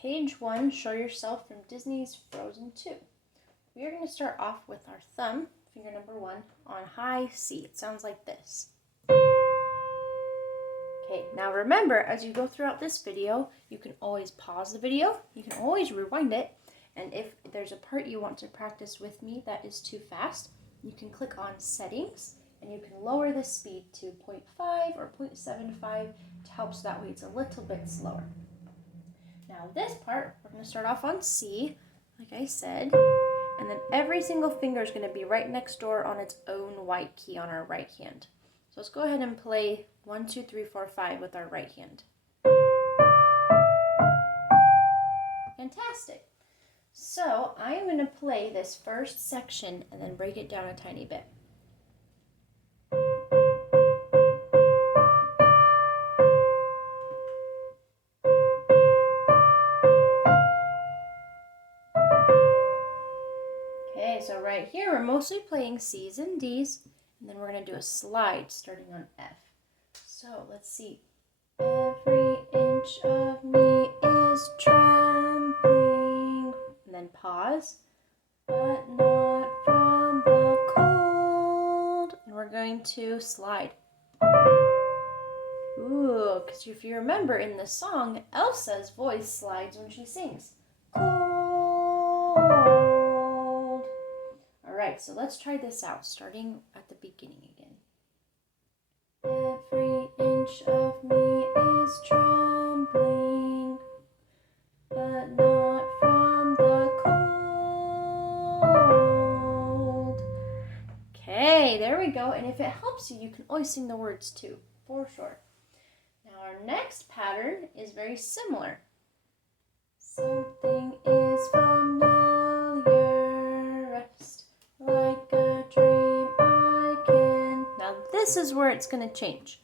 Page 1, Show Yourself from Disney's Frozen 2. We are going to start off with our thumb, finger number 1, on high C. It sounds like this. Okay, now remember, as you go throughout this video, you can always pause the video, you can always rewind it, and if there's a part you want to practice with me that is too fast, you can click on Settings, and you can lower the speed to 0.5 or 0.75 to help so that way it's a little bit slower. Now this part, we're going to start off on C, like I said, and then every single finger is going to be right next door on its own white key on our right hand. So let's go ahead and play 1, 2, 3, 4, 5 with our right hand. Fantastic. So I'm going to play this first section and then break it down a tiny bit. Okay, so right here we're mostly playing C's and D's, and then we're going to do a slide starting on F. So let's see. Every inch of me is trembling. And then pause. But not from the cold. And we're going to slide. Ooh, because if you remember in the song, Elsa's voice slides when she sings. Cold. Alright, so let's try this out, starting at the beginning again. Every inch of me is trembling, but not from the cold. Okay, there we go. And if it helps you, you can always sing the words too, for sure. Now our next pattern is very similar. Something is familiar, rest like a dream I can. Now this is where it's going to change.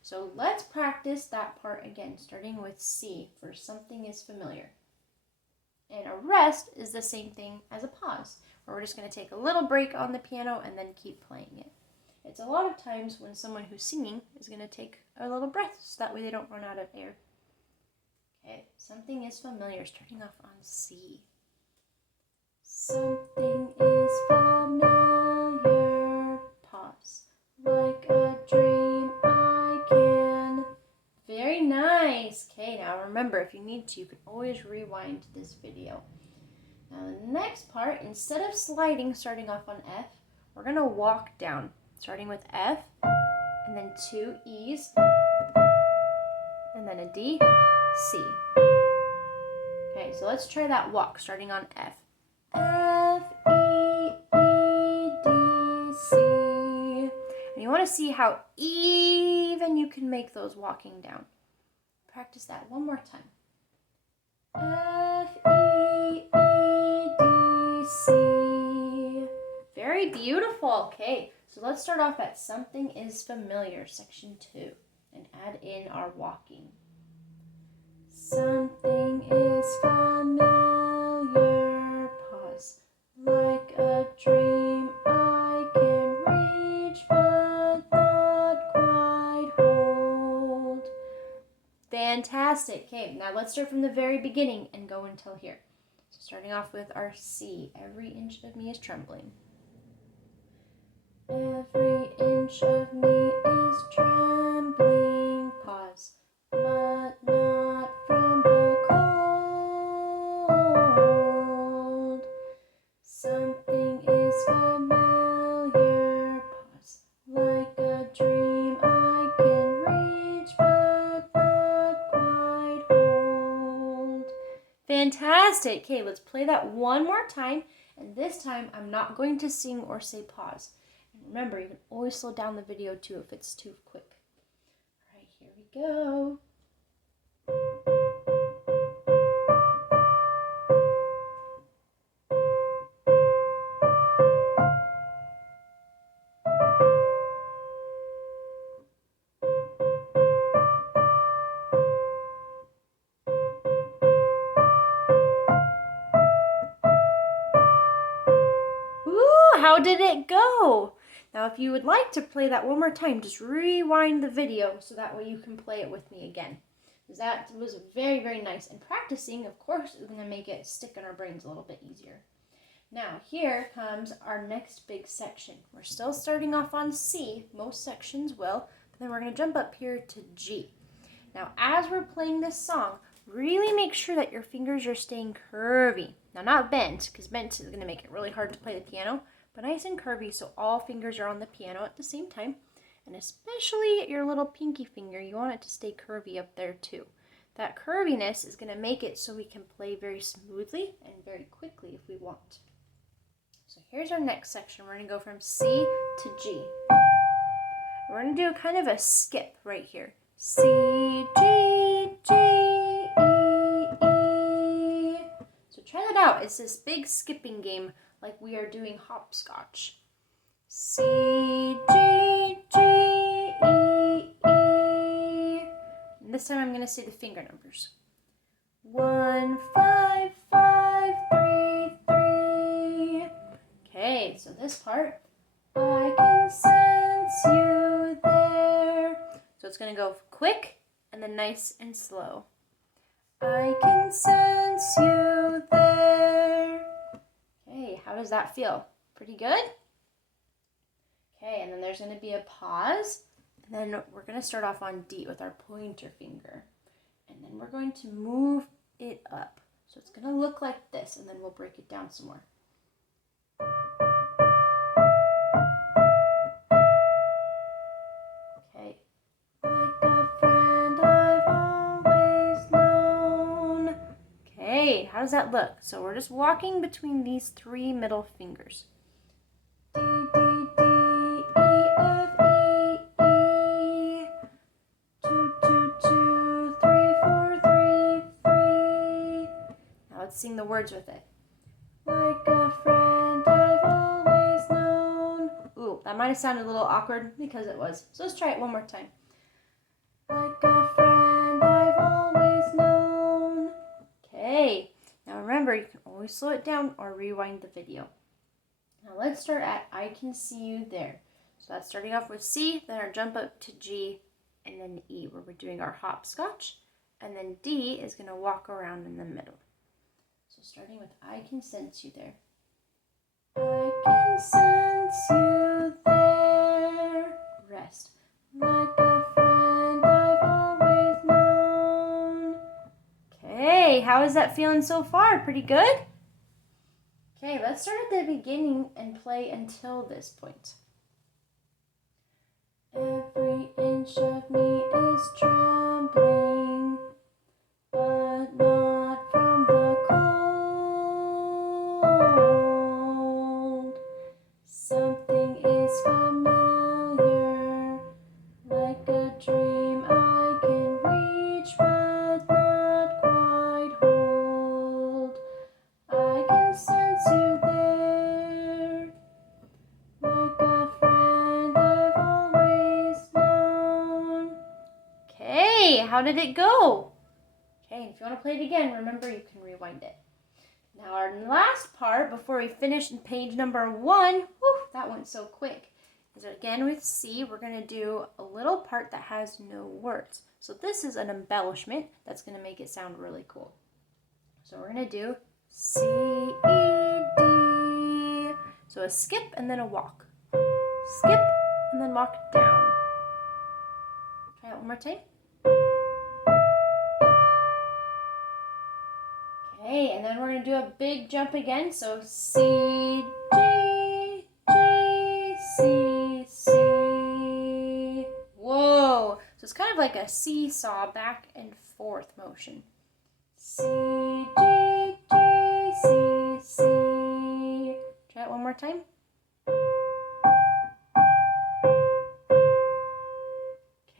So let's practice that part again, starting with C for something is familiar. And a rest is the same thing as a pause, where we're just going to take a little break on the piano and then keep playing it. It's a lot of times when someone who's singing is going to take a little breath so that way they don't run out of air. Okay, something is familiar, starting off on C. Something is familiar, pause, like a dream I can. Very nice. Okay, now remember, if you need to, you can always rewind this video. Now the next part, instead of sliding starting off on F, we're going to walk down, starting with F, and then 2 E's, and then a D, C. Okay, so let's try that walk, starting on F. F, E, E, D, C. And you want to see how even you can make those walking down. Practice that one more time. F, E, E, D, C. Very beautiful. Okay, so let's start off at Something is Familiar, section 2, and add in our walking. Something is familiar, pause, like a dream I can reach but not quite hold. Fantastic. Okay, now let's start from the very beginning and go until here. So starting off with our C, every inch of me is trembling. Every inch of me is trembling, pause, but not from the cold. Something is familiar, pause, like a dream I can reach but not quite hold. Fantastic. Okay, let's play that one more time, and this time I'm not going to sing or say pause. Remember, you can always slow down the video too if it's too quick. All right, here we go. Ooh, how did it go? Now, if you would like to play that one more time, just rewind the video so that way you can play it with me again. That was very, very nice. And practicing, of course, is going to make it stick in our brains a little bit easier. Now, here comes our next big section. We're still starting off on C. Most sections will. But then we're going to jump up here to G. Now, as we're playing this song, really make sure that your fingers are staying curvy. Now, not bent, because bent is going to make it really hard to play the piano, but nice and curvy so all fingers are on the piano at the same time. And especially your little pinky finger, you want it to stay curvy up there too. That curviness is going to make it so we can play very smoothly and very quickly if we want. So here's our next section. We're going to go from C to G. We're going to do kind of a skip right here. C, G, G, E, E. So try that out. It's this big skipping game like we are doing hopscotch. C, G, G, E, E. And this time I'm going to say the finger numbers. 1, 5, 5, 3, 3. Okay, so this part, I can sense you there. So it's going to go quick and then nice and slow. I can sense you there. Okay, how does that feel? Pretty good? Okay, and then there's going to be a pause, and then we're going to start off on D with our pointer finger. And then we're going to move it up. So it's going to look like this, and then we'll break it down some more. Okay. Like a friend I've always known. Okay, how does that look? So we're just walking between these three middle fingers. D, D, D, E, F, E, E. 2, 2, 2, 3, 4, 3, 3. Now let's sing the words with it. Like a friend I've always known. Ooh, that might have sounded a little awkward because it was. So let's try it one more time. Like a friend I've always known. Okay, now remember, you can always slow it down or rewind the video. Now let's start at I Can See You There. So that's starting off with C, then our jump up to G, and then E, where we're doing our hopscotch. And then D is going to walk around in the middle. So starting with I Can Sense You There. I can sense you there. Rest. Like a friend I've always known. Okay, how is that feeling so far? Pretty good? Okay, let's start at the beginning and play until this point. Every inch of me is trembling, but not from the cold. Something is familiar, like a dream I can reach, but not quite hold. I can sense you there, like a friend I've always known. Okay, how did it go? Okay, if you want to play it again, remember you can rewind it. Now our last part, before we finish in page number 1, whew, that went so quick, is again with C, we're going to do a little part that has no words. So this is an embellishment that's going to make it sound really cool. So we're going to do C, E, D. So a skip and then a walk. Skip and then walk down. Try it one more time. Okay, and then we're going to do a big jump again. So C, G, G, C, C. Whoa! So it's kind of like a seesaw back and forth motion. C, G, G, C, C. Try it one more time.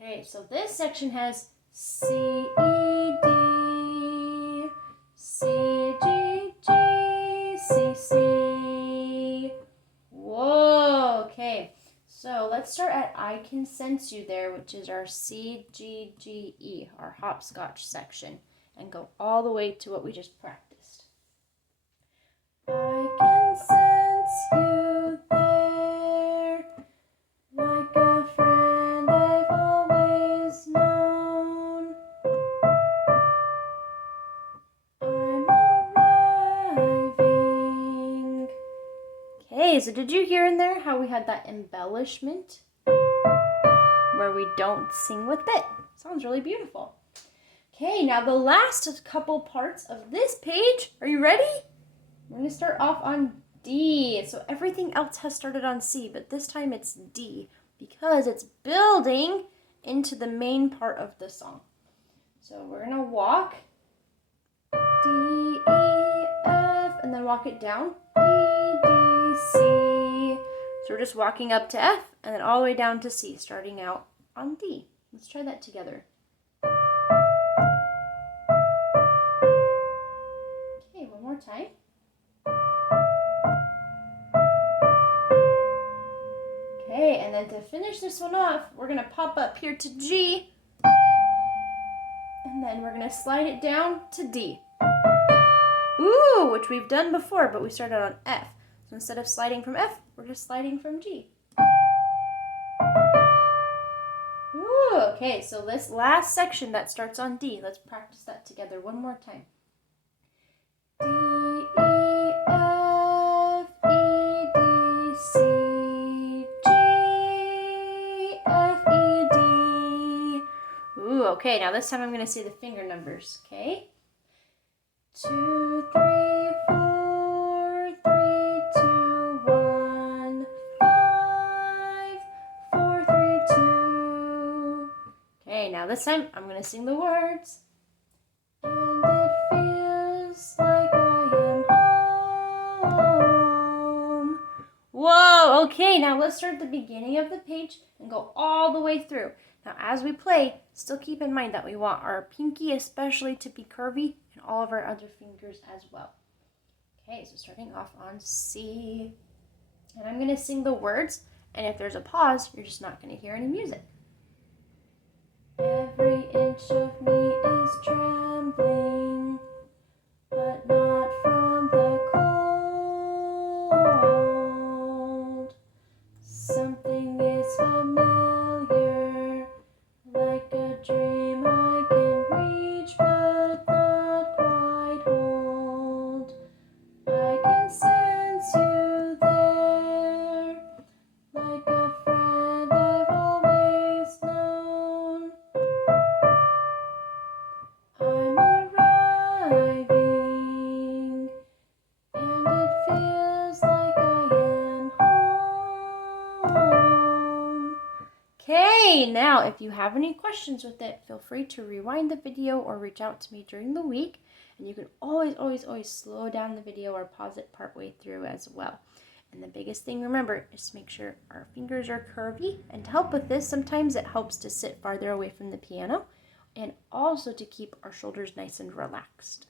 Okay, so this section has C, E, D, C, G, G, C, C. Whoa, okay. So let's start at I Can Sense You There, which is our C, G, G, E, our hopscotch section, and go all the way to what we just practiced. I can sense you there, like a friend I've always known. Okay, so did you hear in there how we had that embellishment where we don't sing with it? Sounds really beautiful. Okay, now the last couple parts of this page. Are you ready? We're going to start off on D. So everything else has started on C, but this time it's D because it's building into the main part of the song. So we're going to walk D, E, F, and then walk it down. E, D, C. So we're just walking up to F and then all the way down to C, starting out on D. Let's try that together. Okay, one more time. Okay, and then to finish this one off, we're going to pop up here to G, and then we're going to slide it down to D. Ooh, which we've done before, but we started on F. So instead of sliding from F, we're just sliding from G. Ooh, okay, so this last section that starts on D, let's practice that together one more time. D, E, F, E, D, C, G, F, E, D. Ooh, okay, now this time I'm going to say the finger numbers, okay? 2, 3, 4, 3, 2, 1, 5, 4, 3, 2. Okay, now this time I'm going to sing the words. And it feels like I am home. Whoa, okay, now let's start at the beginning of the page and go all the way through. Now, as we play, still keep in mind that we want our pinky especially to be curvy and all of our other fingers as well. Okay, so starting off on C. And I'm going to sing the words, and if there's a pause, you're just not going to hear any music. Every inch of me is trembling, but not from the cold. Something is familiar, like a dream I can reach, but not quite hold. I can sense you there, like a friend I've always known. I'm arriving, and it feels like I am home. Okay, now if you have any questions with it, feel free to rewind the video or reach out to me during the week. And you can always slow down the video or pause it partway through as well. And the biggest thing, remember, is to make sure our fingers are curvy. And to help with this, sometimes it helps to sit farther away from the piano and also to keep our shoulders nice and relaxed.